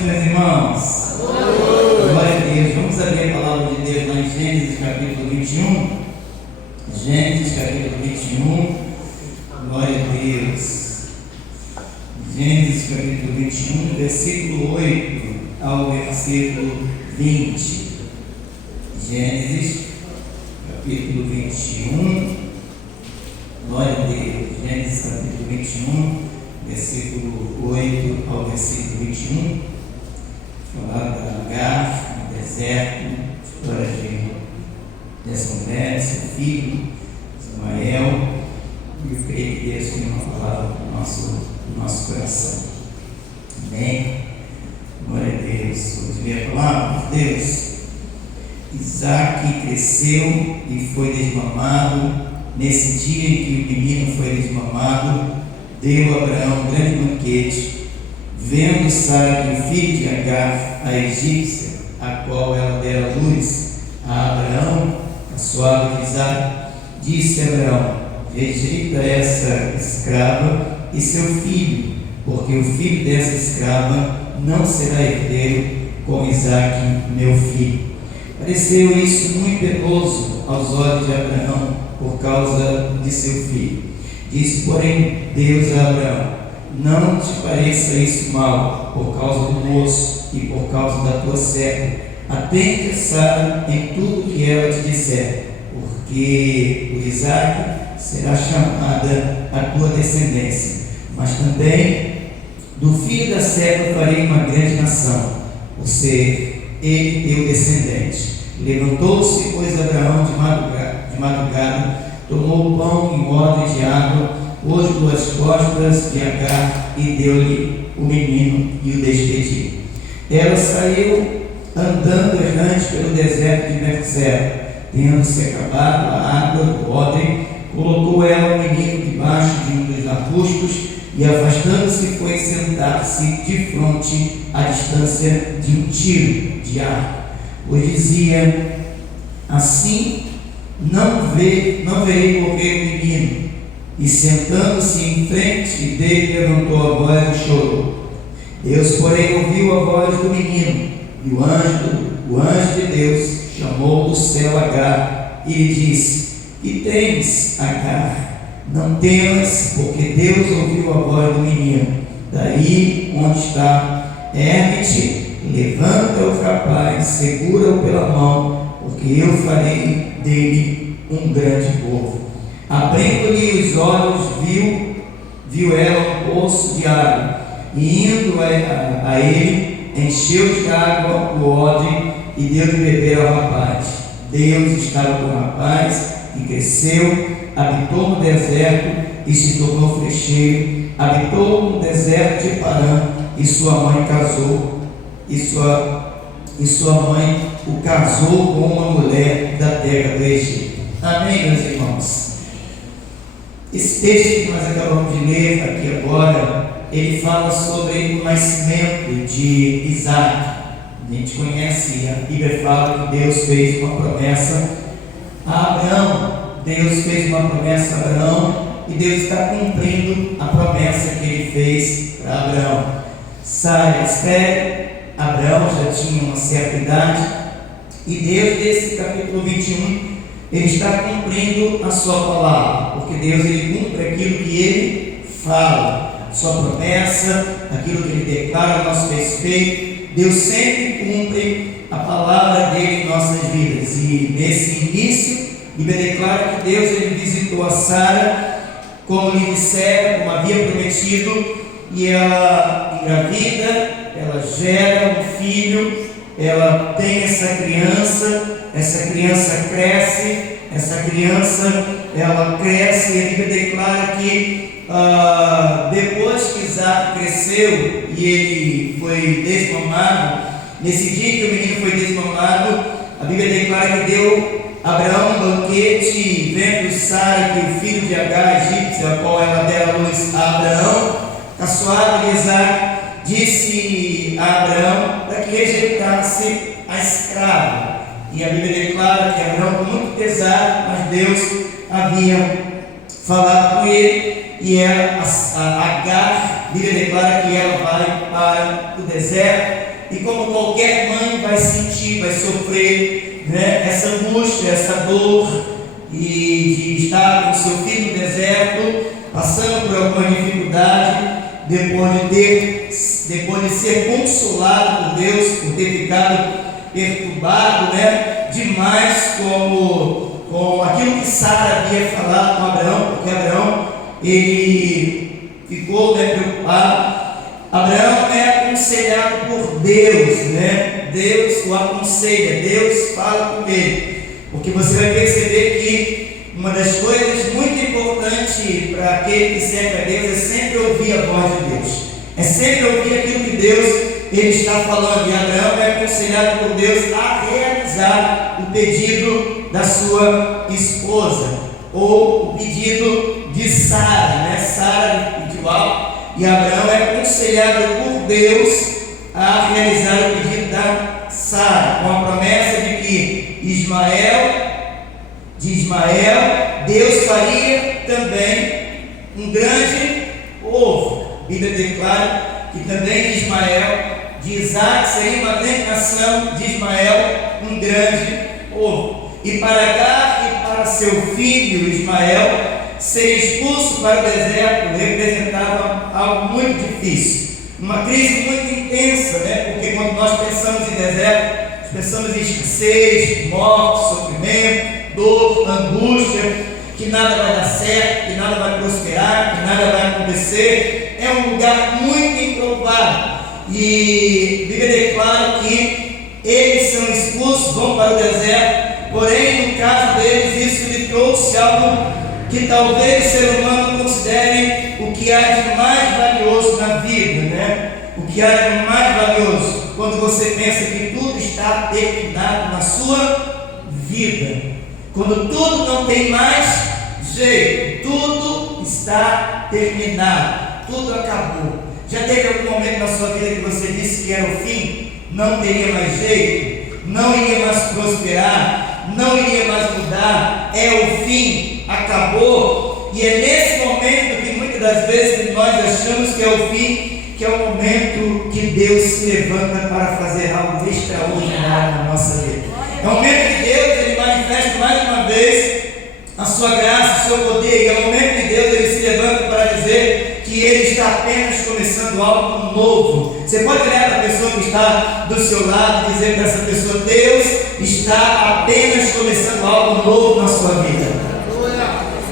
noite, meus irmãos. Glória a Deus. Vamos abrir a palavra de Deus lá em Gênesis capítulo 21. Gênesis capítulo 21. Glória a Deus. Gênesis capítulo 21, versículo 8 ao versículo 20. Gênesis capítulo 21. Glória a Deus. Gênesis capítulo 21. Versículo 8 ao versículo 21, falar da Agar, no deserto, história dessa mulher, seu filho, Ismael, e eu creio que Deus tem uma palavra para o nosso coração. Amém? Glória a Deus. Vamos ver a palavra de Deus. Isaac cresceu e foi desmamado. Nesse dia em que o menino foi desmamado, deu a Abraão um grande banquete, vendo Sara que o filho de Agar, a egípcia, a qual ela dera luz a Abraão, a sogra de Isaac, disse a Abraão: rejeita essa escrava e seu filho, porque o filho dessa escrava não será herdeiro com Isaac, meu filho. Pareceu isso muito penoso aos olhos de Abraão por causa de seu filho. Disse, porém, Deus a Abraão: não te pareça isso mal por causa do moço e por causa da tua serva. Atende a Sara em tudo que ela te disser, porque por Isaque será chamada a tua descendência. Mas também do filho da serva farei uma grande nação, por ser ele teu descendente. Levantou-se, pois, Abraão de madrugada, tomou o pão em odre de água, pôs duas costas de Agar e deu-lhe o menino e o despediu. Ela saiu andando errante pelo deserto de Berseba. Tendo-se acabado a água do odre, colocou ela o menino debaixo de um dos arbustos e, afastando-se, foi sentar-se de frente à distância de um tiro de arco, pois dizia: assim não verei morrer o menino. E sentando-se em frente dele, levantou a voz e chorou. Deus, porém, ouviu a voz do menino, e o anjo de Deus chamou do céu Agar e lhe disse: que tens, Agar? Não temas, porque Deus ouviu a voz do menino. Daí onde está, ergue-te, levanta o rapaz, segura-o pela mão, porque eu farei dele um grande povo. Abrindo-lhe os olhos, viu ela um poço de água, e indo a ele, encheu de água o odre e deu de beber ao rapaz. Deus estava com o rapaz, e cresceu, habitou no deserto e se tornou flecheiro, habitou no deserto de Parã, e sua mãe casou, e sua mãe o casou com uma mulher da terra do Egito. Amém, meus irmãos? Esse texto que nós acabamos de ler aqui agora, ele fala sobre o nascimento de Isaac. A gente conhece, a Bíblia fala que Deus fez uma promessa a Abraão. Deus fez uma promessa a Abraão e Deus está cumprindo a promessa que ele fez para Abraão. Sara estéril, Abraão já tinha uma certa idade, e Deus, nesse capítulo 21, ele está cumprindo a sua palavra, porque Deus, ele cumpre aquilo que ele fala, sua promessa, aquilo que ele declara a nosso respeito. Deus sempre cumpre a palavra dele em nossas vidas, e nesse início, a Bíblia declara que Deus, ele visitou a Sara, como lhe dissera, como havia prometido, e ela engravida, ela gera um filho, ela tem essa criança cresce, essa criança, ela cresce, e a Bíblia declara que depois que Isaac cresceu e ele foi desmamado, nesse dia que o menino foi desmamado, a Bíblia declara que deu Abraão um banquete, vendo Sara que o filho de Agar, egípcia, a qual ela dera luz a Abraão, a sogra de Isaac, disse a Abraão para que rejeitasse a escrava. E a Bíblia declara que Abraão, com muito pesar, mas Deus havia falado com ele, e ela, a Agar, a Bíblia declara que ela vai para o deserto, E como qualquer mãe vai sentir, vai sofrer, né, essa angústia, essa dor, e de estar com seu filho no deserto, passando por alguma dificuldade, depois de ser consolado por Deus, por ter ficado perturbado, né, demais com aquilo que Sara havia falado com Abraão, porque Abraão, ele ficou, né, preocupado. Abraão é aconselhado por Deus, né? Deus o aconselha, Deus fala com ele, porque você vai perceber que uma das coisas muito importantes para aquele que serve a Deus é sempre ouvir a voz de Deus, é sempre ouvir aquilo que Deus ele está falando. E Abraão é aconselhado por Deus a realizar o pedido da sua esposa, ou o pedido de Sara, né? Sara pediu algo, e Abraão é aconselhado por Deus a realizar o pedido da Sara, com a promessa de que de Ismael, Deus faria também um grande povo. A Bíblia declara que também de Ismael, de Isaac, seria uma grande nação, de Ismael, um grande povo. E para Agar e para seu filho Ismael, ser expulso para o deserto representava algo muito difícil, uma crise muito intensa, né? Porque quando nós pensamos em deserto, pensamos em escassez, morte, sofrimento, dor, angústia, que nada vai dar certo, que nada vai prosperar, que nada vai acontecer. É um lugar muito improvável. E a Bíblia declara que eles são expulsos, vão para o deserto, porém no caso deles isso lhe trouxe algo que talvez o ser humano considere o que há de mais valioso na vida, né? O que há de mais valioso quando você pensa que tudo está terminado na sua vida, quando tudo não tem mais jeito, tudo está terminado, tudo acabou. Já teve algum momento na sua vida que você disse que era o fim? Não teria mais jeito, não iria mais prosperar, não iria mais mudar, é o fim, acabou. E é nesse momento que muitas das vezes nós achamos que é o fim, que é o momento que Deus se levanta para fazer algo extraordinário na nossa vida. É o momento que Deus ele manifesta mais uma vez a sua graça, o seu poder. E é o momento que Deus ele se levanta para dizer que Ele está apenas começando algo novo. Você pode olhar para a pessoa que está do seu lado e dizer para essa pessoa: Deus está apenas começando algo novo na sua vida.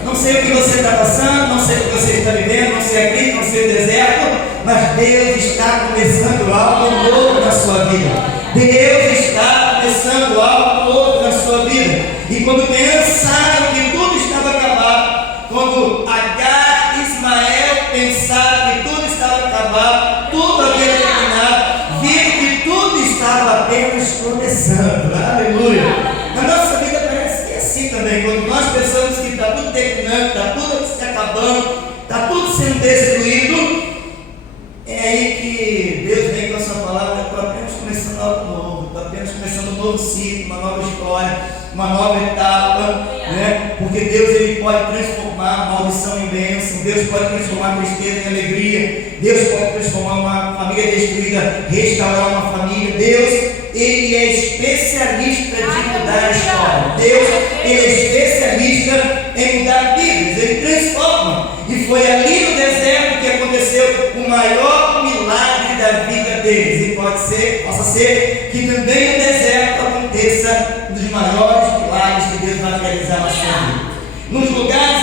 Não sei o que você está passando, não sei o que você está vivendo, não sei a crise, não sei o deserto, mas Deus está começando algo novo na sua vida. Deus está começando algo novo na sua vida. E quando pensaram que tudo estava acabado, quando Agar e Ismael pensaram que tudo estava acabado, tudo havia terminado, viram que tudo estava apenas começando. Aleluia! Na nossa vida parece que é assim também. Quando nós pensamos que está tudo terminando, está tudo se acabando, está tudo sendo destruído, é aí que Deus vem com a sua palavra: estou apenas começando algo novo, estou apenas começando um novo ciclo, uma nova história, uma nova etapa, né? Porque Deus ele pode transformar maldição em bênção, Deus pode transformar tristeza em alegria, Deus pode transformar uma família destruída, restaurar uma família. Deus ele é especialista de mudar a história. Deus ele é especialista em mudar vidas, ele transforma. E foi ali no deserto que aconteceu o maior milagre da vida deles. E possa ser que também no deserto aconteça um dos maiores milagres que Deus vai realizar na sua vida. Nos lugares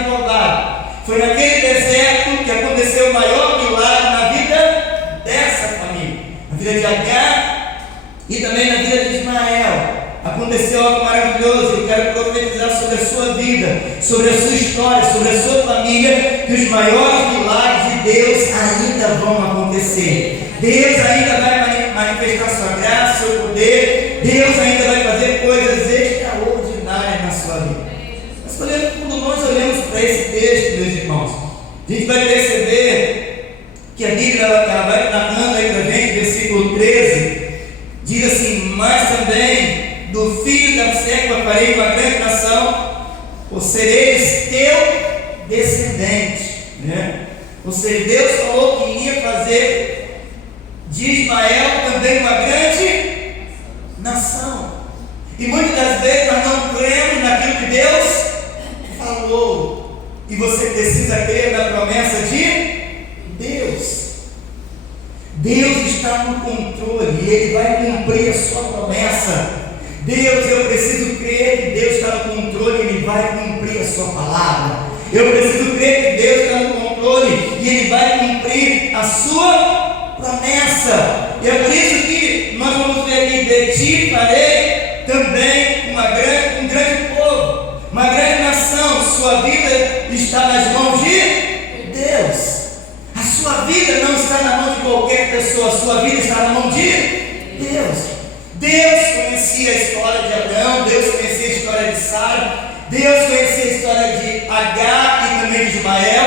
improváveis. Foi naquele deserto que aconteceu o maior milagre na vida dessa família, na vida de Agar e também na vida de Ismael. Aconteceu algo maravilhoso. Eu quero profetizar sobre a sua vida, sobre a sua história, sobre a sua família, que os maiores milagres de Deus ainda vão acontecer. Deus ainda vai manifestar sua graça, seu poder. Deus ainda vai fazer coisas extraordinárias na sua vida. Mas quando nós olhamos para esse texto, meus irmãos, a gente vai perceber que a Bíblia ela vai narrando aí para a gente, versículo 13, diz assim: mas também do filho da serva farei uma grande nação, por sereis teu descendente, né? Ou seja, Deus falou que iria fazer de Ismael também uma grande nação. E muitas das vezes nós não cremos naquilo que Deus falou. E você precisa crer na promessa de Deus. Deus está no controle e Ele vai cumprir a sua promessa. Deus, eu preciso crer que Deus está no controle e Ele vai cumprir a sua palavra. Eu preciso crer que Deus está no controle e Ele vai cumprir a sua promessa. E é por isso que nós vamos ver aqui: de ti farei também um grande povo, uma grande nação. Sua vida está nas mãos de Deus. A sua vida não está na mão de qualquer pessoa, a sua vida está na mão de Deus. Deus conhecia a história de Abraão, Deus conhecia a história de Sara, Deus conhecia a história de Agar e também de Ismael.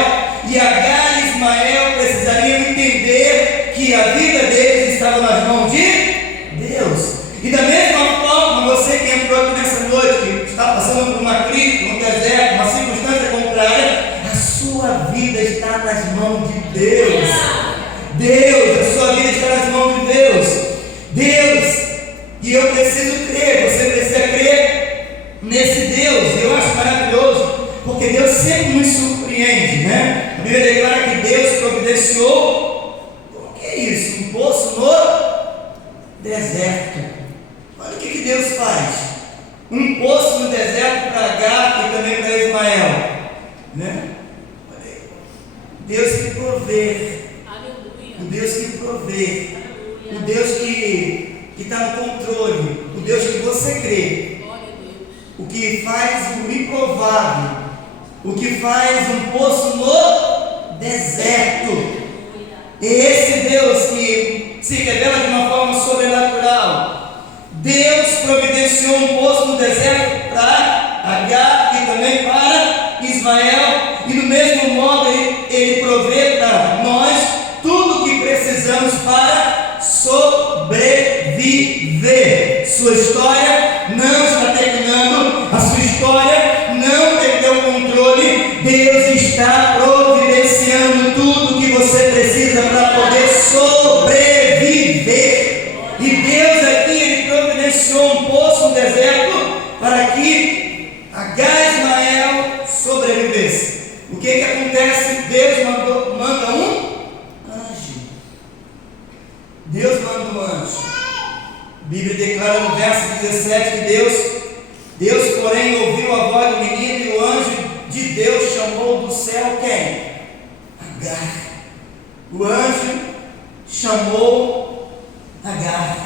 E Agar e Ismael precisariam entender que a vida deles estava nas mãos de Deus. E da mesma forma, você que entrou aqui nessa noite, que está passando por uma crise, por um deserto, uma circunstância contrária, a sua vida está nas mãos de Deus. Deus, a sua vida está nas mãos de Deus. Deus, e eu preciso crer, você precisa crer nesse Deus. Eu acho maravilhoso, porque Deus sempre nos surpreende, né? A Bíblia declara que Deus providenciou, o que é isso? Um poço no deserto. Olha o que Deus faz: um poço no deserto para Agar e também para Ismael, né? Deus que provê, o Deus que provê, o Deus que está no controle, o Deus que você crê, o que faz o improvável, o que faz um poço no deserto. Esse Deus que se revela de uma forma sobrenatural. Deus providenciou um poço no deserto para Agar e também para Ismael, e do mesmo modo Ele provê para nós tudo o que precisamos para sobreviver. Sua história não está terminando, a sua história não perdeu o controle. Deus está providenciando tudo o que você precisa para poder sobreviver. E Deus aqui, Ele providenciou um poço no deserto para que Agar e Ismael sobrevivesse. O que acontece? Deus manda um anjo. Deus manda um anjo. A Bíblia declara no verso 17 que Deus porém ouviu a voz do menino, e o anjo de Deus chamou do céu quem? Agar. O anjo chamou Agar.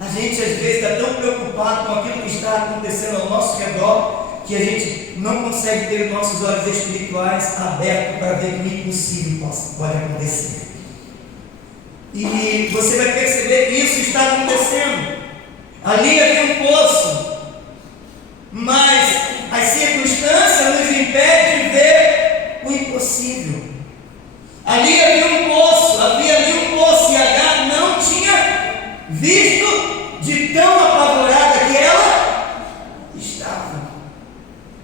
A gente às vezes está tão preocupado com aquilo que está acontecendo ao nosso redor, que a gente não consegue ter os nossos olhos espirituais abertos para ver que o impossível pode acontecer. E você vai perceber que isso está acontecendo. Ali havia um poço, mas as circunstâncias nos impedem de ver o impossível. Ali havia um poço, e Agar não tinha visto de tão apavorada que ela estava.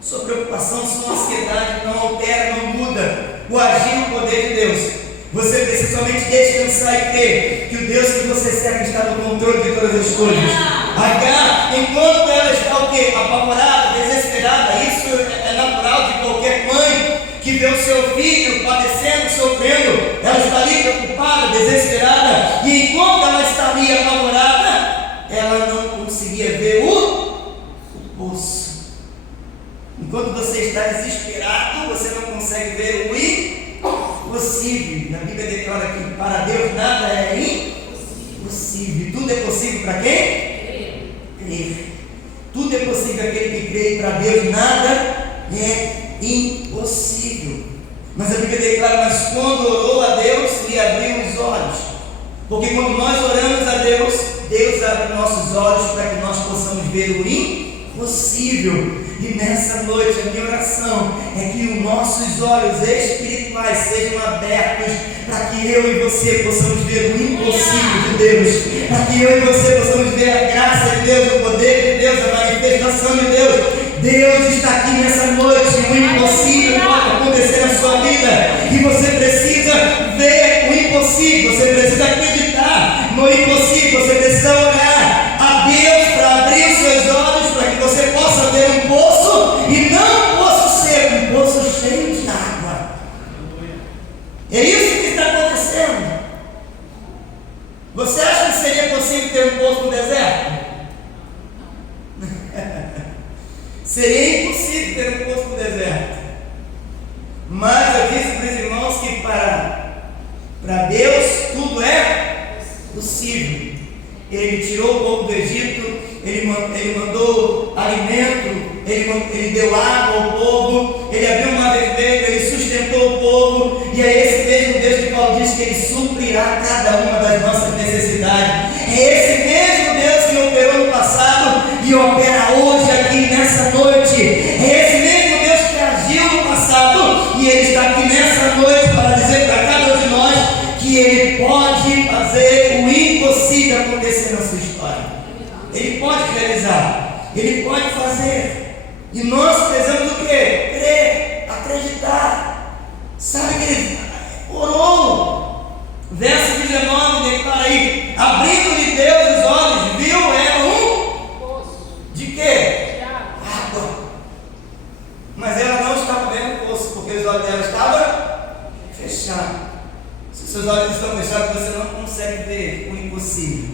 Sua preocupação, sua ansiedade não altera, não muda o agir e o poder de Deus. Você precisa somente descansar e crer que o Deus que você serve está no controle de todas as coisas. Agar, enquanto ela está o quê? Apavorada, desesperada, isso é natural de qualquer mãe que vê o seu filho padecendo, sofrendo. Ela está ali preocupada, desesperada, e enquanto ela está ali apavorada, ela não conseguia ver o poço. Enquanto você está desesperado, você não consegue ver o impossível. A Bíblia declara que para Deus nada é impossível. E tudo é possível para quem? Crer. Tudo é possível para aquele que crê, e para Deus nada é impossível. Mas a Bíblia declara: mas quando orou a Deus, lhe abriu os olhos. Porque quando nós oramos a Deus, Deus abre nossos olhos para que nós possamos ver o impossível. E nessa noite a minha oração é que os nossos olhos espirituais sejam abertos para que eu e você possamos ver o impossível de Deus, para que eu e você possamos ver a graça de Deus, o poder de Deus, a manifestação de Deus. Deus está aqui nessa noite. O impossível pode acontecer na sua vida, e você precisa ver o impossível, você precisa acreditar É isso que está acontecendo. Você acha que seria possível ter um poço no deserto? Seria impossível ter um poço no deserto. Mas eu disse para os irmãos que para Deus tudo é possível. Ele tirou o povo do Egito, ele mandou alimento, ele deu água ao povo, ele abriu uma vermelha, ele sustentou o povo, e é esse mesmo Deus que Paulo diz que ele suprirá cada uma das nossas necessidades. É esse mesmo Deus que operou no passado e opera hoje aqui nessa noite. É esse mesmo Deus que agiu no passado e ele está aqui nessa noite para dizer para cada um de nós que ele pode fazer o impossível acontecer na sua história. Ele pode realizar, ele pode fazer. E nós precisamos do quê? Crer, acreditar. Sabe que ele orou. Verso 19 declara aí: abrindo-lhe Deus os olhos, viu ela um poço. De quê? De água. Mas ela não estava vendo o poço, porque os olhos dela estavam fechados. Se os seus olhos estão fechados, você não consegue ver o impossível.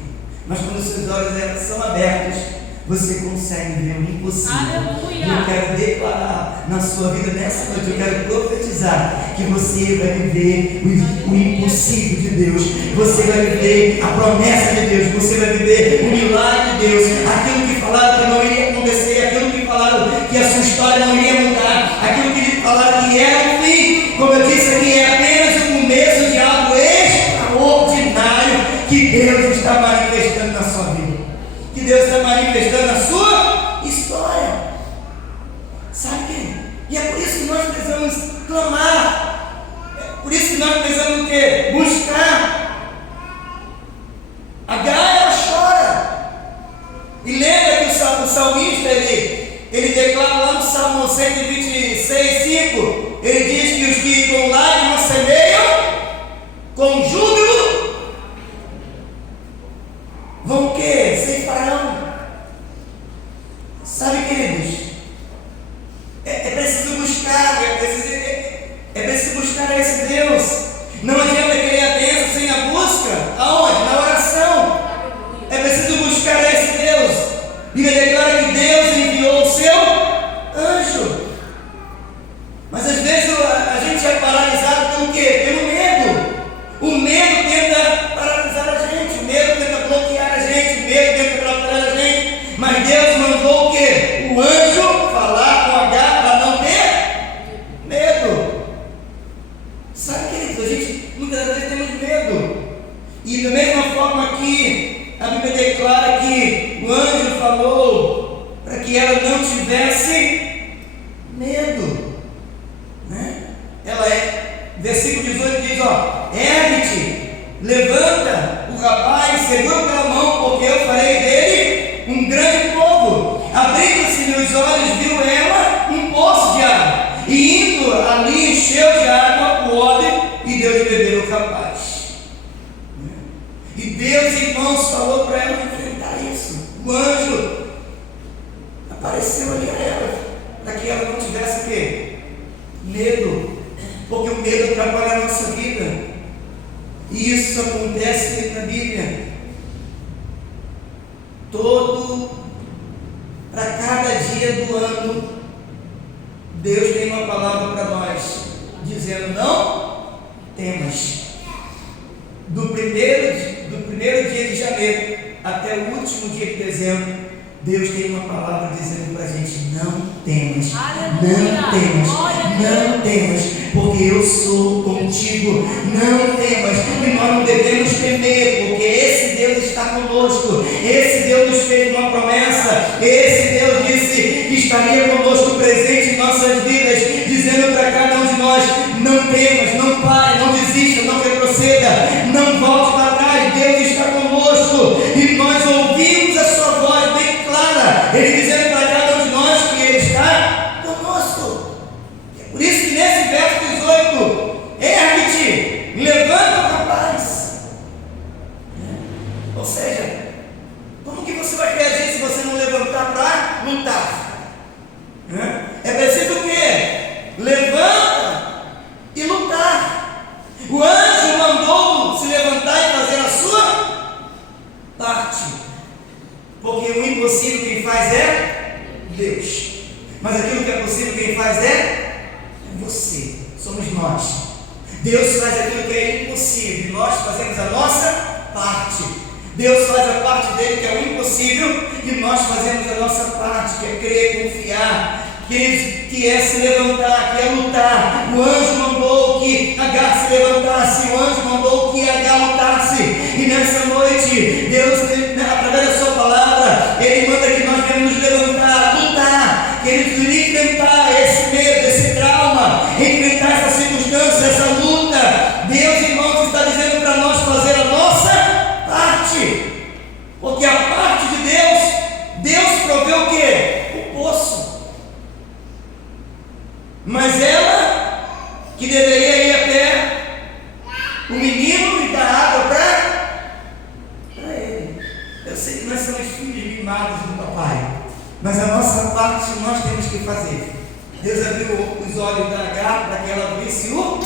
Mas quando os seus olhos são abertos, você consegue ver o impossível. Aleluia. E eu quero declarar na sua vida nessa noite, eu quero profetizar que você vai viver o impossível de Deus. Você vai viver a promessa de Deus. Você vai viver o milagre de Deus. Aquilo que falaram que não iria acontecer, aquilo que falaram que a sua história não iria mudar, aquilo que falaram que era o fim, como eu disse aqui, é apenas o começo de algo extraordinário que Deus está manifestando na sua vida, que Deus está manifestando na sua história. Sabe quê? E é por isso que nós precisamos clamar. É por isso que nós precisamos o quê? Buscar. Agar, ela chora. E lembra que o salmista, ele declara lá no Salmo 126, 5, ele diz que os que com lágrimas semeiam, com júbilo vão o quê? Ceifarão. Sabe, queridos, é preciso buscar, é preciso buscar esse Deus. Não adianta querer a bênção sem a busca. Aonde? Na oração. É preciso buscar esse Deus. E ele declara que Deus enviou o seu anjo. Mas às vezes a gente é paralisado pelo quê? Pelo medo. O medo tenta paralisar a gente, o medo tenta bloquear a gente, o medo tenta atrapalhar a gente. Mas Deus mandou o quê? O anjo falar com H para não ter medo. Sabe, queridos, a gente muitas vezes temos medo. E da mesma forma que a Bíblia declara que o anjo falou para que ela não tivesse medo, né? Versículo 18 diz, ergue-te, levanta o rapaz, segura pela mão, porque eu farei dele um grande povo. Abrindo-se os olhos, viu ela um poço de água, e indo ali encheu de água o odre e deu de beber o rapaz. E Deus, irmãos, falou para ela enfrentar isso. O anjo apareceu ali a ela, para que ela não tivesse o quê? Medo. Porque o medo atrapalha a nossa vida. E isso acontece na Bíblia. Para cada dia do ano, Deus tem uma palavra para nós, dizendo: não temas. Do primeiro dia de janeiro até o último dia de dezembro, Deus tem uma palavra dizendo para a gente: não temas, não temas, não temas, porque eu sou contigo. Não temas, e nós não devemos temer, porque esse Deus está conosco. Esse Deus nos fez uma promessa. Esse Deus disse que estaria conosco presente em nossas vidas, dizendo para cada um de nós: não temas, não pare, não desista, não retroceda, não volte para trás. Deus está conosco e nós ouvimos a sua voz bem clara, Ele dizendo para cada um de nós que Ele está conosco. É por isso que nesse verso 18, ergue-te, levanta o rapaz. Ou seja, como que você vai reagir se você não levantar para lutar? É preciso o quê? Levanta e lutar. faz é Deus. Mas aquilo que é possível, quem faz é você. Somos nós. Deus faz aquilo que é impossível, e nós fazemos a nossa parte. Deus faz a parte dele, que é o impossível, e nós fazemos a nossa parte, que é crer, confiar, que é se levantar, que é lutar. O anjo mandou que Agar se levantasse, o anjo mandou que Agar lutasse, e nessa noite, Deus, através da sua palavra, Ele manda que nós devemos nos levantar, lutar, que Ele enfrentar esse medo, esse trauma, enfrentar essa circunstância, essa luta. Deus, irmãos, está dizendo para nós fazer a nossa parte, porque a parte de Deus proveu o quê? O poço. Mas ela, que deveria ir até o menino e dar água para ele. Eu sei que nós somos filhos mimados do papai, mas a nossa parte nós temos que fazer. Deus abriu os olhos da Agar para que ela visse o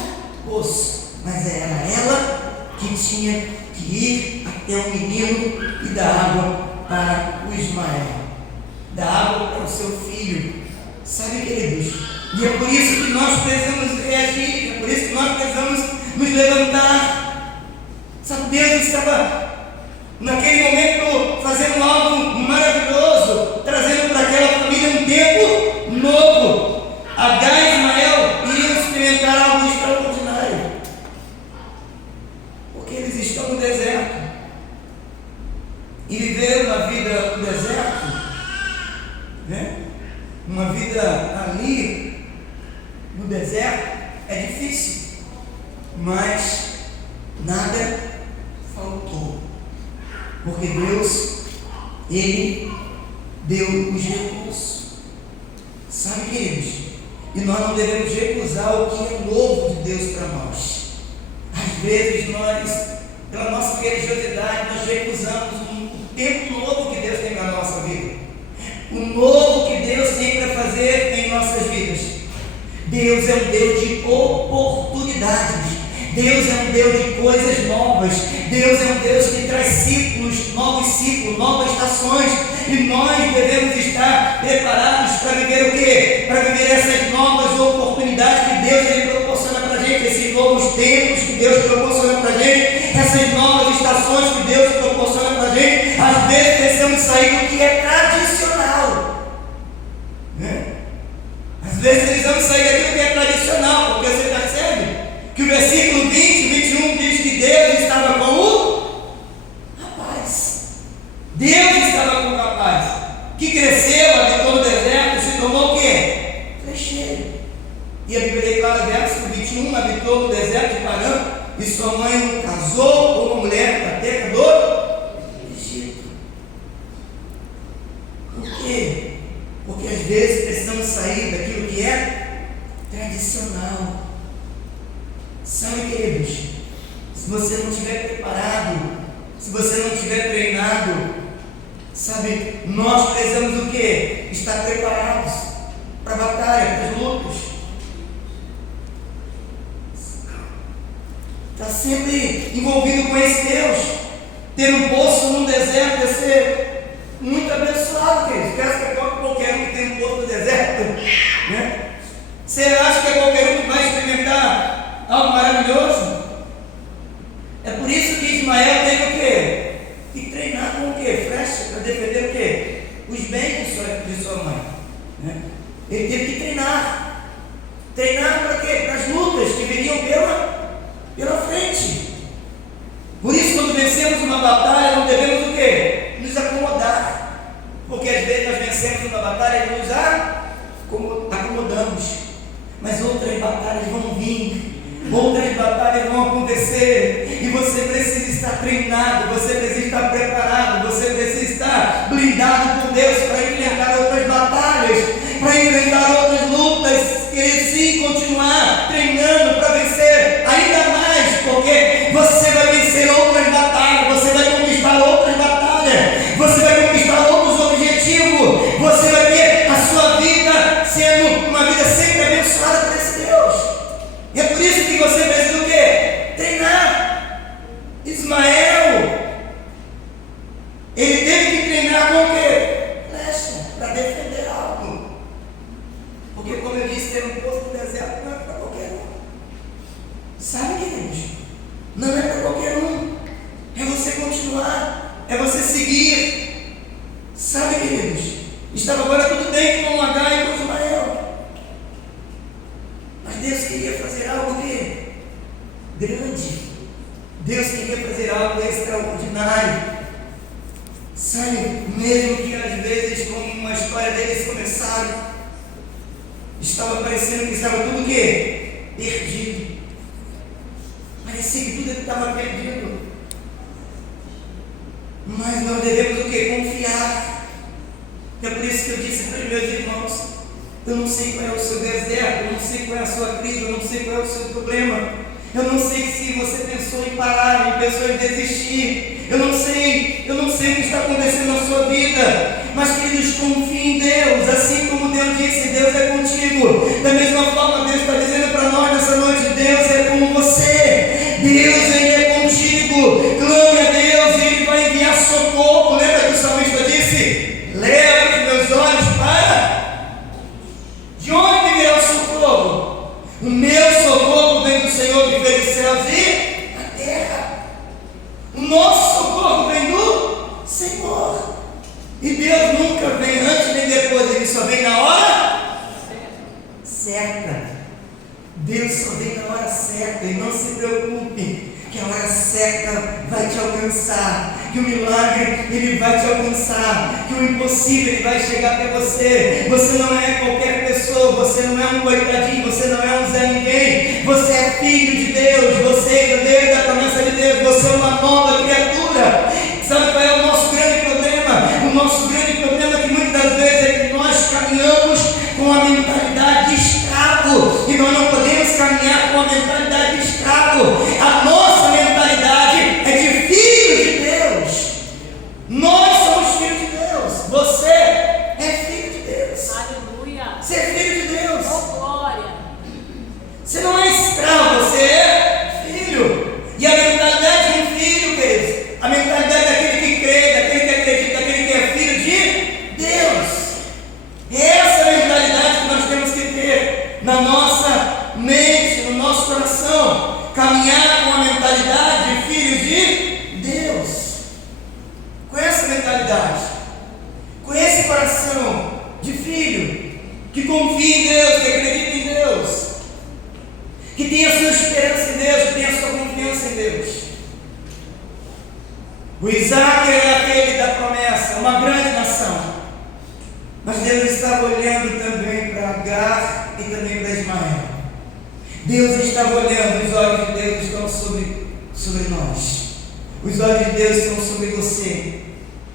poço, mas era ela que tinha que ir até o menino e dar água para o Ismael, dar água para o seu filho. Sabe, queridos? E é por isso que nós precisamos reagir, é por isso que nós precisamos nos levantar. Sabe, Deus estava naquele momento fazendo algo maravilhoso, trazendo para aquela família um tempo novo. Agar e Ismael iriam experimentar algo extraordinário, porque eles estão no deserto e viveram na vida no deserto, né? Uma vida ali no deserto é difícil, mas nada faltou, porque Deus, Ele deu os recursos. Sabe, queridos? E nós não devemos recusar o que é novo de Deus para nós. Às vezes nós, pela nossa religiosidade, nós recusamos o tempo novo que Deus tem para a nossa vida, o novo que Deus tem para fazer em nossas vidas. Deus é um Deus de oportunidades. Deus é um Deus de coisas novas. Deus é um Deus que traz ciclos, novas estações. E nós devemos estar preparados para viver o quê? Para viver essas novas oportunidades que Deus Ele proporciona para a gente, esses novos tempos que Deus proporciona para a gente, essas novas estações que Deus proporciona para a gente. Às vezes precisamos sair do que é tradicional, né? Às vezes precisamos sair daquilo que é tradicional, porque você percebe que o versículo 20, 21 diz que Deus estava com o rapaz. Deus estava com o rapaz, que cresceu, habitou no deserto e se tornou o quê? Flecheiro. E a Bíblia declara, verso 21, habitou no deserto de Parã, e sua mãe casou com uma mulher da terra do Egito. Por quê? Porque às vezes precisamos sair daquilo que é tradicional. Sabe, queridos, se você não estiver preparado, se você não estiver treinado, sabe, nós precisamos o quê? Estar preparados para a batalha, para as lutas. Está sempre envolvido com esse Deus. Ter um poço num deserto é ser muito abençoado, queridos. Quer que qualquer um que tem um poço no deserto, né? Você acha que é qualquer um que vai experimentar algo maravilhoso? É por isso que Ismael teve o quê? Que treinar com o quê? Flecha, para defender o quê? Os bens de sua mãe, né? Ele teve que treinar. Treinar para quê? Para as lutas que viriam pela frente. Por isso, quando vencemos uma batalha, não devemos o quê? Nos acomodar. Porque às vezes nós vencemos uma batalha e nos acomodamos. Mas outras batalhas vão vir, outras batalhas vão acontecer, e você precisa estar treinado, você precisa estar preparado, você precisa estar blindado por Deus para enfrentar outras batalhas, para enfrentar outras lutas, e sim continuar treinando para vencer ainda mais, porque você vai vencer outras batalhas, você vai conquistar outras batalhas, você vai conquistar outros objetivos, você vai ter a sua vida sendo uma vida sempre abençoada por esse Deus. E é por isso que você precisa o quê? Treinar. Ismael, ele teve que treinar com o quê? Flecha. Não é para qualquer um. É você continuar, é você seguir. Sabe, queridos, estava agora tudo bem com Agar e com Ismael, mas Deus queria fazer algo grande. Deus queria fazer algo extraordinário. Sabe, mesmo que às vezes, como uma história deles começaram, estava parecendo que estava tudo o quê? Perdido. Parecia que tudo estava perdido. Mas nós devemos o quê? Confiar. É por isso que eu disse para os meus irmãos: eu não sei qual é o seu deserto, eu não sei qual é a sua crise, eu não sei qual é o seu problema. Eu não sei se você pensou em parar, pensou em desistir. Eu não sei o que está acontecendo na sua vida. Mas, queridos, confie em Deus. Assim como Deus disse, Deus é contigo. Da mesma forma, Deus está dizendo para nós nessa noite: Deus é com você. Deus, Ele é contigo. Clame a Deus e Ele vai enviar socorro. Lembra que o salmista disse: leva os meus olhos para... De onde virá o socorro? O meu socorro vem do Senhor que fez os céus e a terra. O nosso socorro vem do Senhor. E Deus nunca vem antes nem depois, Ele só vem na hora certa. Deus só vem na hora certa. E não se preocupe, que a hora certa vai te alcançar, que o milagre Ele vai te alcançar, que o impossível Ele vai chegar até você. Você não é qualquer pessoa, você não é um coitadinho, você não é um Zé Ninguém, você é filho de Deus, você é herdeiro da promessa de Deus, você é uma nova criatura. Sabe qual é o nosso grande problema? O nosso grande problema é que muitas das vezes é que nós caminhamos com a mentalidade de escravo, e nós não podemos caminhar com a mentalidade de escravo. A nossa mentalidade é de filho de Deus. Nós somos filhos de Deus. Você é filho de Deus. Aleluia. Você é filho de Deus. Oh, glória. Você não é escravo, você é filho. E a mentalidade de um filho, queridos, a mentalidade daquele que crê, daquele que acredita, daquele que é filho de Deus. Essa é a mentalidade que nós temos que ter na nossa mente, no nosso coração. Caminhar com a mentalidade de filho de Deus. Com essa mentalidade, com esse coração de filho, que confia em Deus, que acredita em Deus, que tem a sua esperança em Deus, que tem a sua confiança em Deus. O Isaac é aquele da promessa, uma grande nação. Mas Deus estava olhando também para Agar e também para Ismael. Deus estava olhando, os olhos de Deus estão sobre nós. Os olhos de Deus estão sobre você.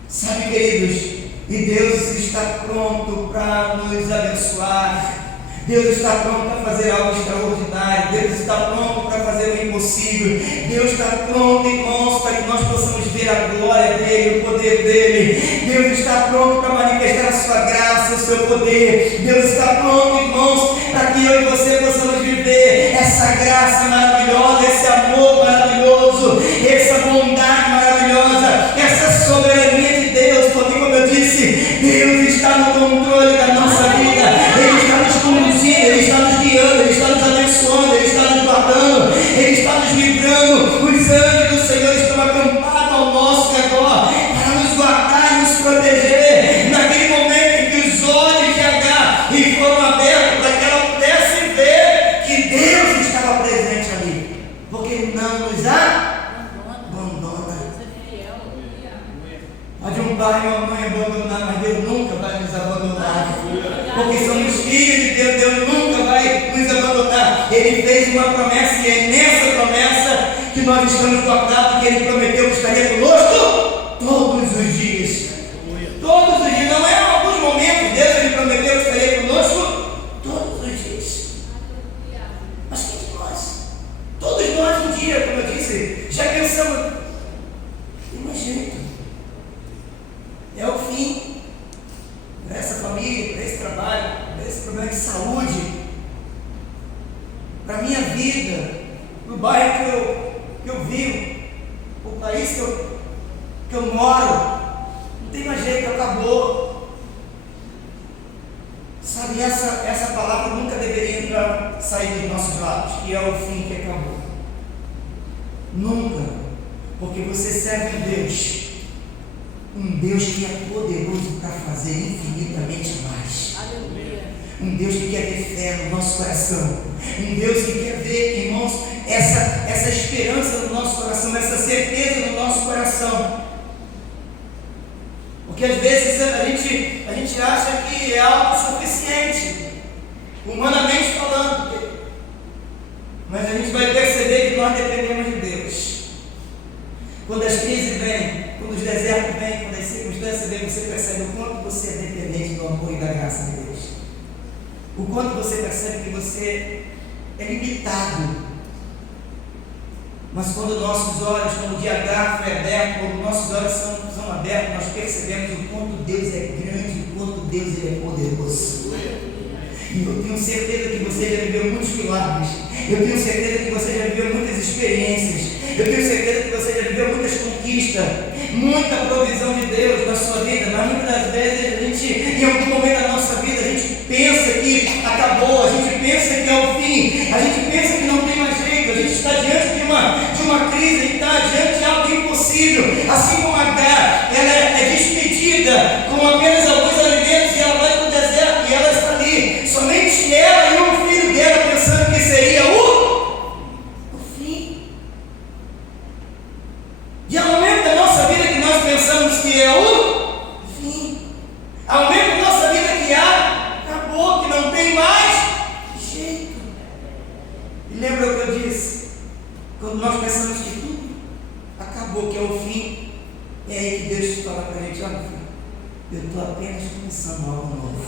Sabe, queridos, e Deus está pronto para nos abençoar. Deus está pronto para fazer algo extraordinário. Deus está pronto para fazer o impossível. Deus está pronto, irmãos, para que nós possamos ver a glória dEle, o poder dEle. Deus está pronto para manifestar a sua graça, o seu poder. Deus está pronto, irmãos, para que eu e você possamos viver essa graça maravilhosa, esse amor maravilhoso, essa bondade maravilhosa, essa soberania de Deus. Porque, como eu disse, Deus está no controle da nossa vida. Ele está nos conduzindo, Ele está nos guiando, Ele está nos abençoando, Ele está nos guardando, Ele está nos livrando. Os anjos do Senhor estão acampados ao nosso redor para nos guardar e nos proteger. Naquele momento em que os olhos de Agar foram abertos para que ela pudesse ver que Deus estava presente ali, porque Ele não nos abandona. Pode um pai e uma mãe abandonar, mas Deus nunca vai nos abandonar, porque somos filhos de Deus. Deus nunca vai nos abandonar. Ele fez uma promessa, e é nessa promessa que nós estamos guardados, que Ele prometeu que estaria conosco todos os dias. Todos os dias, não é em alguns momentos. Deus Ele prometeu que estaria conosco todos os dias. Mas quem de nós? Todos nós um dia, como eu disse, já pensamos: tem mais jeito, é o fim para essa família, para esse trabalho, para esse problema de saúde, para a minha vida, para o bairro que eu vivo, para o país que eu moro. Não tem mais jeito, acabou. Sabe, essa palavra nunca deveria sair dos nossos lábios, que é o fim, que acabou. Nunca. Porque você serve um Deus que é poderoso para fazer infinitamente mais. Um Deus que quer ver fé no nosso coração. Um Deus que quer ver, irmãos, essa esperança no nosso coração, essa certeza no nosso coração. Porque às vezes a gente acha que é autossuficiente, humanamente falando. Mas a gente vai perceber que nós dependemos de Deus. Quando as crises vêm, quando os desertos vêm, quando as circunstâncias vêm, você percebe o quanto você é dependente do amor e da graça de Deus. O quanto você percebe que você é limitado. Mas quando nossos olhos, quando o diafragma é aberto, quando nossos olhos são abertos, nós percebemos o quanto Deus é grande, o quanto Deus é poderoso. E eu tenho certeza que você já viveu muitos milagres. Eu tenho certeza que você já viveu muitas experiências. Eu tenho certeza que você já viveu muitas conquistas, muita provisão de Deus na sua vida. Mas muitas das vezes a gente, em algum momento da nossa vida, a gente pensa que acabou, a gente pensa que é o fim, a gente pensa que não tem mais jeito, a gente está diante de uma crise, a gente está diante de algo impossível. Assim como Agar, ela é despedida com apenas alguns alimentos e ela vai para o deserto e ela está ali. Somente ela e o filho dela pensando que seria o fim. E ao momento da nossa vida que nós pensamos que é o fim, ao momento da nossa vida que acabou, que não tem mais jeito. E lembra o que eu disse? Quando nós pensamos que tudo acabou, que é o fim, é aí que Deus fala para a gente: olha, filho, eu estou apenas começando algo novo.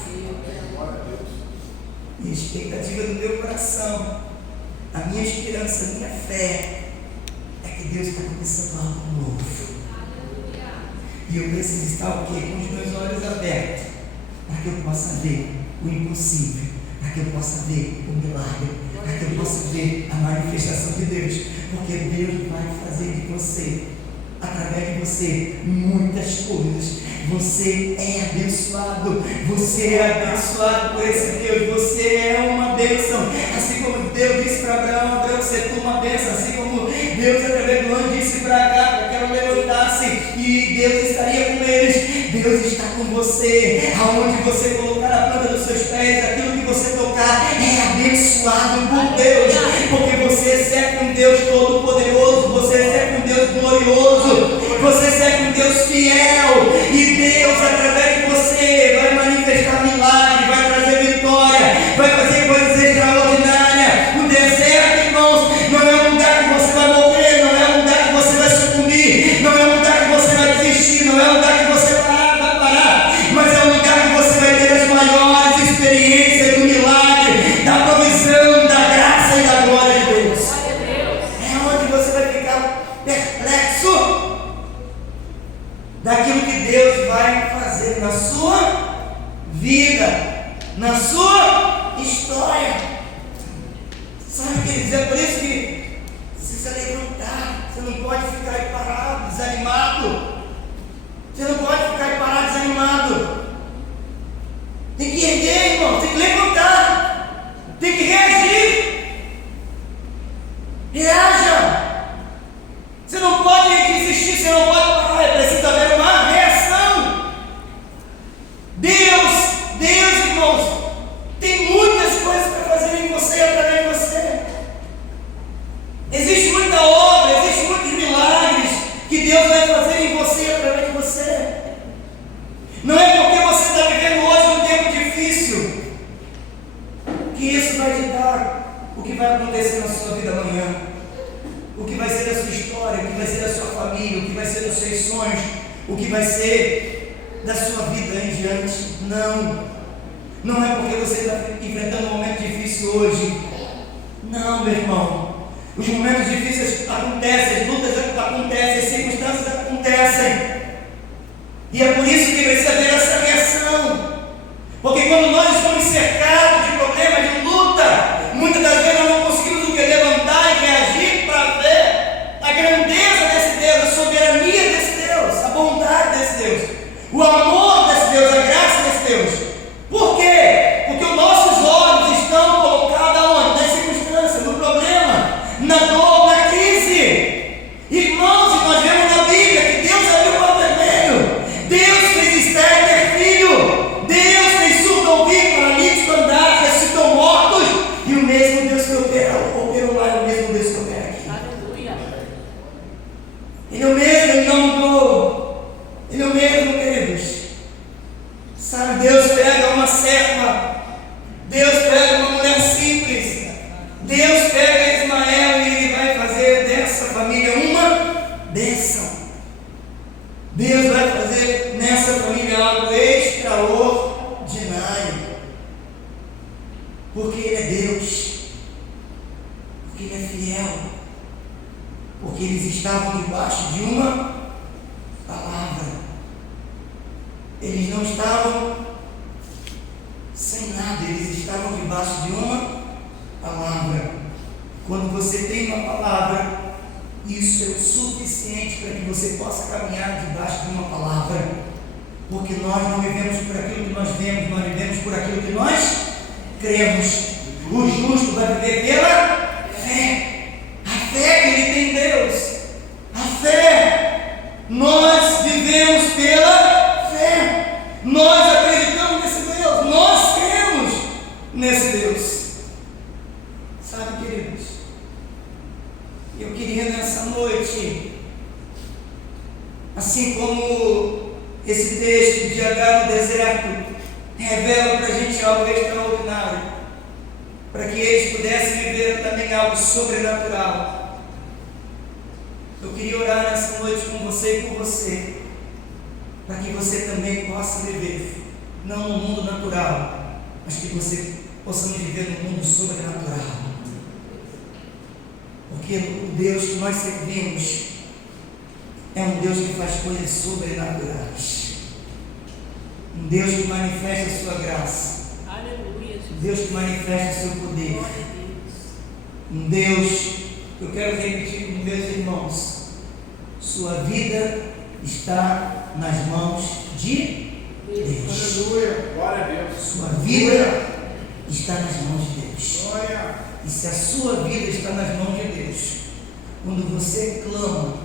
Minha expectativa do meu coração, a minha esperança, a minha fé é que Deus está começando algo novo. E eu preciso estar o quê? Com os meus olhos abertos, para que eu possa ver o impossível, para que eu possa ver o milagre, para que eu possa ver a manifestação de Deus, porque Deus vai fazer de você, através de você, muitas coisas. Você é abençoado, você é abençoado por esse Deus, você é uma bênção. Assim como Deus disse para Abraão: Abraão, você é uma bênção. Assim como Deus através do anjo disse para Agar para que ela levantasse e Deus estaria com eles. Deus está com você, aonde você colocar a planta dos seus pés, aquilo que você tocar é abençoado por Deus, porque você serve um Deus todo-poderoso, você serve um Deus glorioso, você serve um Deus fiel, e Deus através de você vai manifestar milagre, vai trazer vitória, vai fazer coisas extraordinárias. O deserto, irmãos, não é um lugar que você vai morrer, não é um lugar que você vai sucumbir, não é um lugar que você vai desistir, não é um lugar que você vai parar, mas é um lugar que você vai ter as maiores experiências do milagre, da provisão, da graça e da glória de Deus. É onde você vai ficar perplexo daquilo que Deus vai fazer na sua vida, na sua história. Sabe, queridos, é por isso que precisa levantar. Você não pode ficar aí parado, desanimado. Você não pode ficar aí parado, desanimado. Tem que erguer, irmão, tem que levantar, tem que reagir. Reaja. Você não pode desistir, você não pode parar, é preciso haver uma reação. Deus, irmãos, tem muitas coisas para fazer em você, através de você. Existe muita obra, existe muitos milagres que Deus vai fazer em você, através de você. Não é porque você está vivendo hoje um tempo difícil que isso vai te dar o que vai acontecer na sua vida amanhã, o que vai ser da sua história, o que vai ser da sua família, o que vai ser dos seus sonhos, o que vai ser da sua vida em diante. Não é porque você está enfrentando um momento difícil hoje. Não, meu irmão. Os momentos difíceis acontecem, as lutas acontecem, as circunstâncias acontecem. E é por isso que precisa haver essa reação. Porque quando nós estamos cercados de problemas, de luta, muitas das vezes nós não conseguimos o que? Levantar e reagir para ver a grandeza desse Deus, a soberania desse Deus, a bondade desse Deus, o amor desse Deus, a graça desse Deus. Por quê? Porque os nossos olhos estão colocados aonde? Na circunstância, no problema, na dor, na crise. Ele é o mesmo, Ele não mudou. Ele é o mesmo, queridos. Sabe, Deus pega uma serva, Deus pega uma mulher simples, Deus pega Ismael e Ele vai fazer dessa família uma bênção. Deus vai fazer nessa família algo extraordinário, porque Ele é Deus, porque Ele é fiel, porque eles estavam debaixo de uma palavra. Eles não estavam sem nada, eles estavam debaixo de uma palavra. Quando você tem uma palavra, isso é o suficiente para que você possa caminhar debaixo de uma palavra, porque nós não vivemos por aquilo que nós vemos, nós vivemos por aquilo que nós cremos. O justo vai viver pela fé, a fé que ele tem em Deus, a fé. Nós vivemos pela fé, nós acreditamos nesse Deus, nós cremos nesse Deus. Sabe, queridos, eu queria nessa noite, assim como esse texto de Agar no deserto revela para a gente algo extraordinário, para que eles pudessem viver também algo sobrenatural. Eu queria orar nessa noite com você e por você, para que você também possa viver, não no mundo natural, mas que você possa viver no mundo sobrenatural. Porque o Deus que nós servimos é um Deus que faz coisas sobrenaturais, um Deus que manifesta a sua graça, Aleluia, um Deus que manifesta o seu poder, um Deus, eu quero repetir com meus irmãos, sua vida está nas mãos de Deus. Aleluia, glória a Deus. Sua vida está nas mãos de Deus. Glória. E se a sua vida está nas mãos de Deus, quando você clama,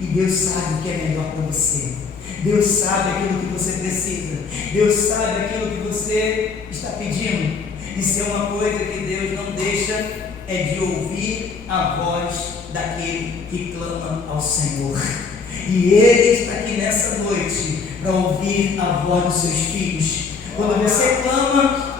e Deus sabe o que é melhor para você, Deus sabe aquilo que você precisa, Deus sabe aquilo que você está pedindo, isso é uma coisa que Deus não deixa, é de ouvir a voz daquele que clama ao Senhor. E Ele está aqui nessa noite para ouvir a voz dos seus filhos. Quando você clama,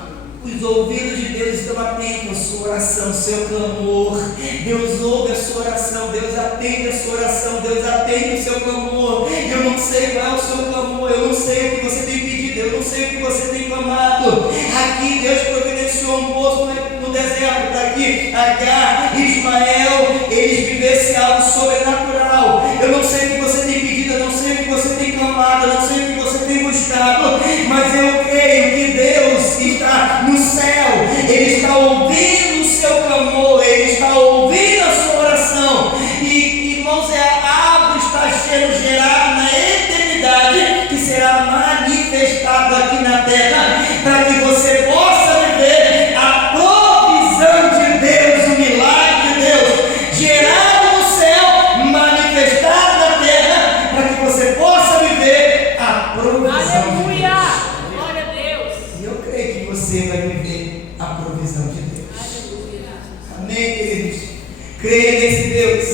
os ouvidos de Deus estão atentos à sua oração, seu clamor. Deus ouve a sua oração, Deus atende a sua oração, Deus atende o seu clamor. Eu não sei qual é o seu clamor, eu não sei o que você tem pedido, eu não sei o que você tem clamado. Aqui Deus providenciou um poço no deserto para que Agar e Ismael eles vivessem algo sobrenatural. Eu não sei o que você tem pedido, eu não sei o que você tem clamado, eu não sei o que você tem buscado, mas eu creio que Deus está no céu, Ele está ouvindo o seu clamor, Ele está ouvindo a sua oração. E irmãos, algo está sendo gerado na eternidade que será manifestado aqui na terra, para que você possa viver a provisão de Deus, o milagre de Deus, gerado no céu, manifestado na terra, para que você possa viver a provisão de aleluia, Deus. glória a Deus. E eu creio que você vai viver a provisão de Deus. Aleluia. Amém, queridos? Creia nesse Deus,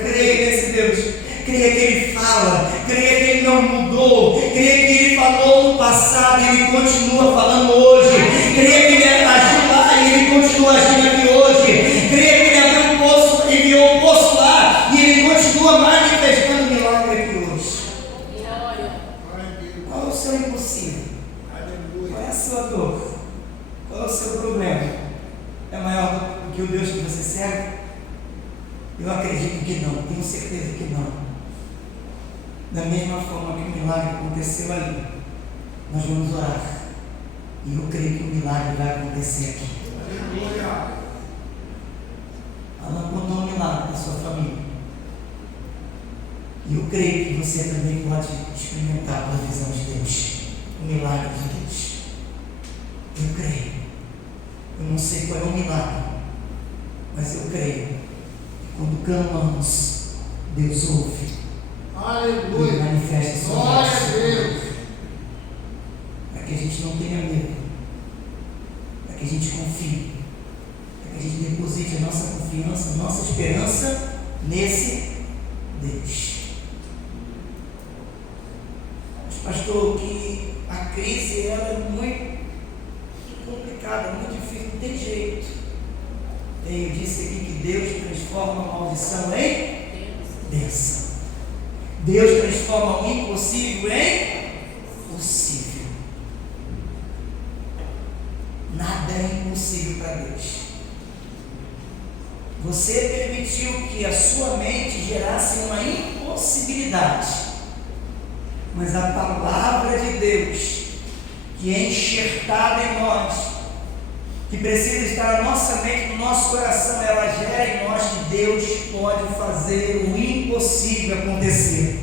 creia nesse Deus, creia que Ele fala, creia que Ele não mudou, creia que Ele falou no passado e Ele continua falando hoje, creia que Ele agiu lá e Ele continua agindo aqui hoje, creia que Ele abriu um poço, enviou um poço lá e Ele continua manifestando milagre aqui hoje. Glória. Qual é o seu impossível? Qual é a sua dor? Qual é o seu problema? É maior do que o Deus que você serve? Eu acredito que não, tenho certeza que não. Da mesma forma que o milagre aconteceu ali, nós vamos orar. E eu creio que o milagre vai acontecer aqui. Alan contou um milagre da sua família. E eu creio que você também pode experimentar a provisão de Deus, o milagre de Deus. Eu creio. Eu não sei qual é o milagre, mas eu creio. Quando clamamos, Deus ouve. Aleluia. Ele manifesta sua Glória graça. a Deus. Para que a gente não tenha medo, para que a gente confie, para que a gente deposite a nossa confiança, a nossa esperança nesse Deus. pastor, que a crise ela é muito complicada, muito difícil, não tem jeito. Eu disse aqui que Deus transforma a maldição em bênção. Deus transforma o impossível em possível. Nada é impossível para Deus. Você permitiu que a sua mente gerasse uma impossibilidade, mas a palavra de Deus, que é enxertada em nós, que precisa estar na nossa mente, no nosso coração, ela gera em nós que Deus pode fazer o impossível acontecer.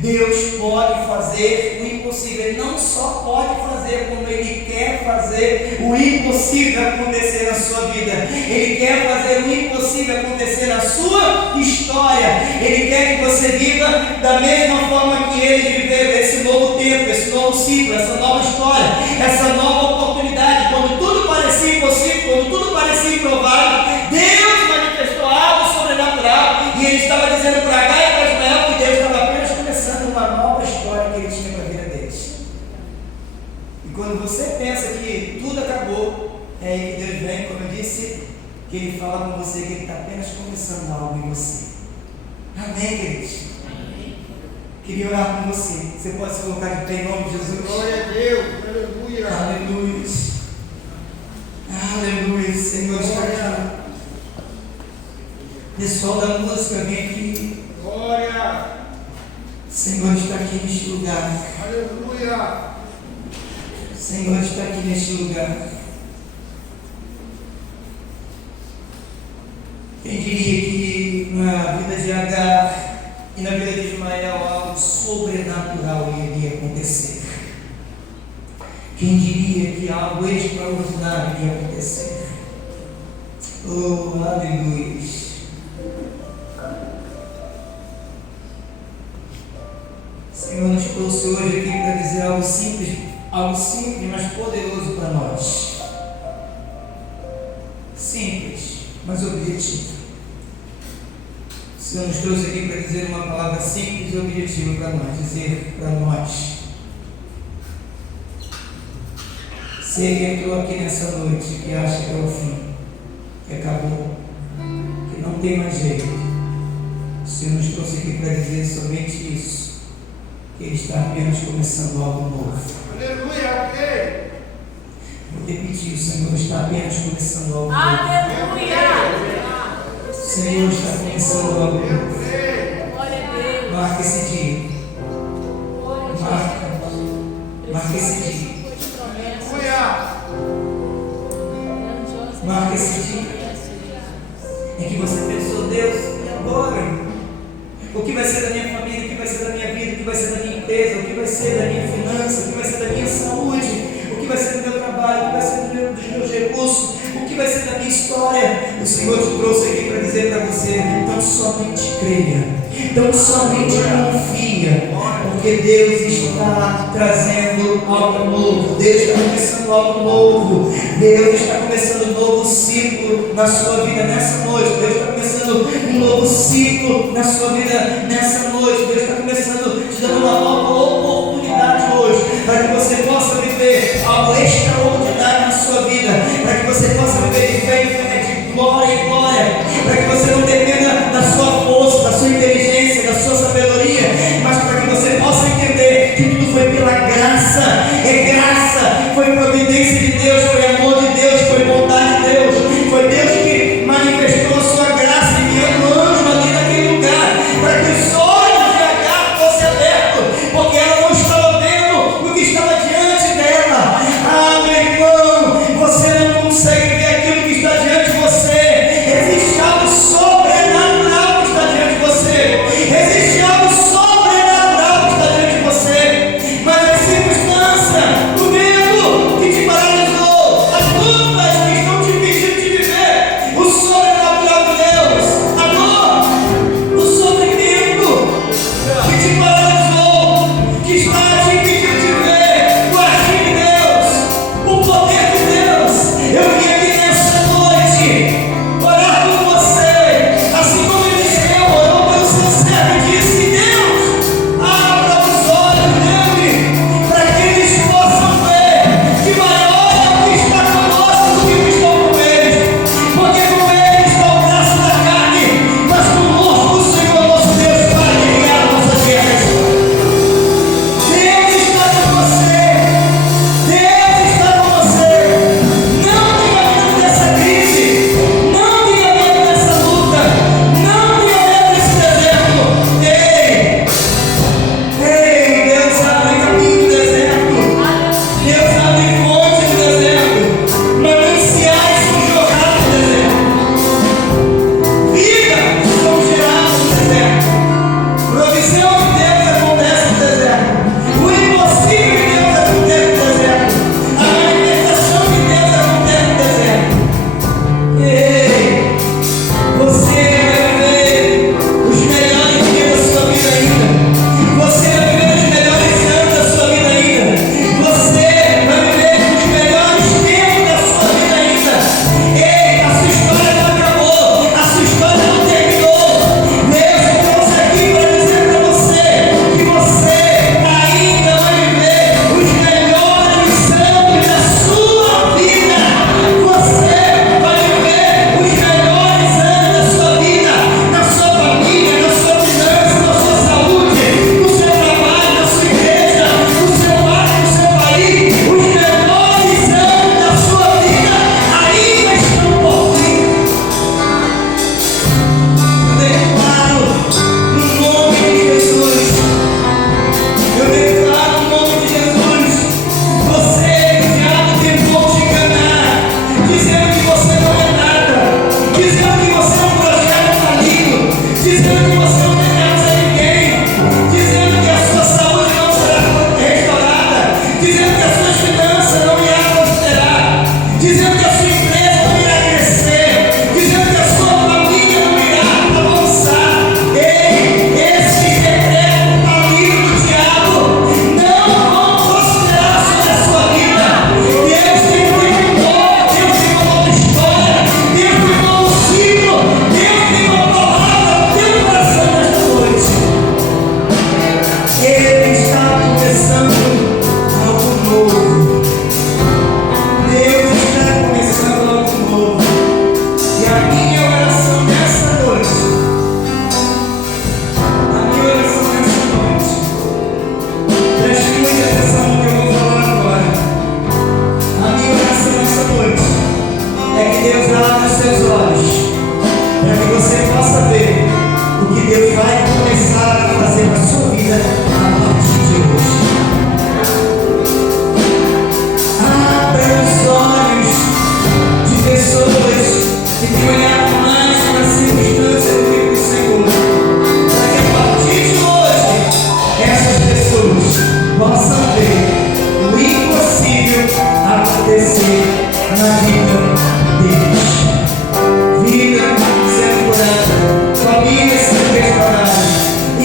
Deus pode fazer o impossível. Ele não só pode fazer, como Ele quer fazer o impossível acontecer na sua vida. Ele quer fazer o impossível acontecer na sua história. Ele quer que você viva da mesma forma que Ele viveu, esse novo tempo, esse novo ciclo, essa nova história, essa nova oportunidade. Quando tudo parecia impossível, quando tudo parecia improvável, Deus manifestou algo sobrenatural. E Ele estava dizendo para Agar e para Ismael que Deus estava apenas começando uma nova história que Ele tinha para a vida deles. E quando você pensa que tudo acabou, é aí que Deus vem, como eu disse, que Ele fala com você que Ele está apenas começando algo em você. Amém, queridos? Amém. Queria orar com você. Você pode se colocar de pé em nome de Jesus? Glória a Deus. Aleluia. Aleluia. Aleluia. Senhor está aqui. Pessoal da música, vem aqui. Glória. Senhor está aqui neste lugar. Aleluia. Senhor está aqui neste lugar. Quem diria que na vida de Agar e na vida de Ismael algo sobrenatural iria acontecer? Quem diria que algo extraordinário iria acontecer? Oh, aleluia. Senhor nos trouxe hoje aqui para dizer algo simples, mas poderoso para nós. Simples, mas objetivo. O Senhor nos trouxe aqui para dizer uma palavra simples e objetiva para nós. Dizer para nós: se ele entrou aqui nessa noite que acha que é o fim, que acabou, que não tem mais jeito, o Senhor nos trouxe aqui para dizer somente isso. Que Ele está apenas começando algo novo. Aleluia. Ok. Vou repetir, o Senhor está apenas começando algo novo. Aleluia. O Senhor está começando algo novo. Glória a Deus. Marca esse dia. Marca esse dia. Aleluia. Marca esse dia. Em que você pensou: Deus, e agora? O que vai ser da minha família? O que vai ser da minha vida? O que vai ser da minha empresa? O que vai ser da minha finança? O que vai ser da minha saúde? O que vai ser do meu trabalho? O que vai ser dos meus recursos? O que vai ser da minha história? O Senhor te trouxe aqui para dizer para você: tão somente creia, tão somente confia, porque Deus está trazendo algo novo. Deus está começando algo novo. Deus está começando um novo ciclo na sua vida nessa noite. Deus está começando um novo ciclo na sua vida nessa noite. Deus está começando, te dando uma nova oportunidade hoje, para que você possa viver algo extraordinário na sua vida, para que você possa viver de fé em fé, de glória em glória, para que você não dependa da sua força, da sua inteligência, da sua sabedoria, mas para que você possa entender que tudo foi pela graça. É graça, foi providência de Deus, foi amor de Deus, foi bondade de Deus, foi Deus que manifestou a sua graça enviando anjo ali naquele lugar, para que os olhos de Agar fossem abertos, porque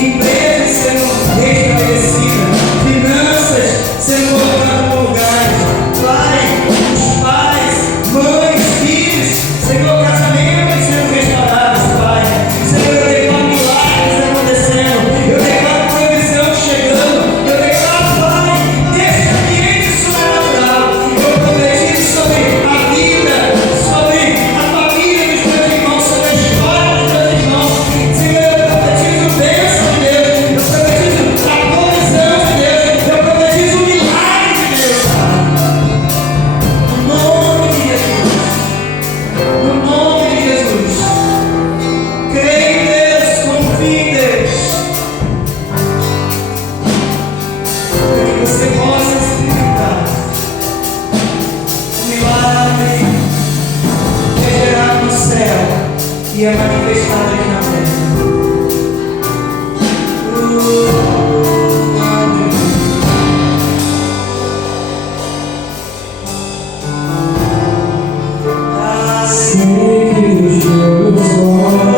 empresas sendo restabelecidas, finanças sendo colocadas no lugar. Pai, os pais, mães, filhos, Senhor, casamentos sendo restaurados, Pai. Senhor, eu declaro milagres acontecendo, eu declaro provisão chegando, eu declaro, Pai, desse ambiente sobrenatural. Eu profetizo sobre a vida, sobre a família dos meus irmãos, sobre a história dos meus irmãos. Senhor, eu profetizo bênção de Deus, eu profetizo a provisão de Deus, eu profetizo o milagre de Deus, Pai. No nome de Jesus. No nome de Jesus. Creio em Deus, confio em Deus. Para que você possa experimentar o milagre que é gerado no céu e é manifestado aqui na terra. Sei que os teus olhos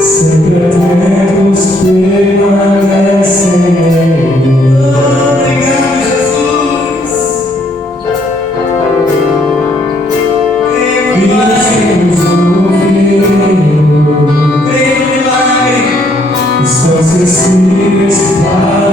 sempre atentos permanecem em mim. Obrigado, Jesus. Creio no E milagre. os ouvidos Creio no milagre. estão sensíveis para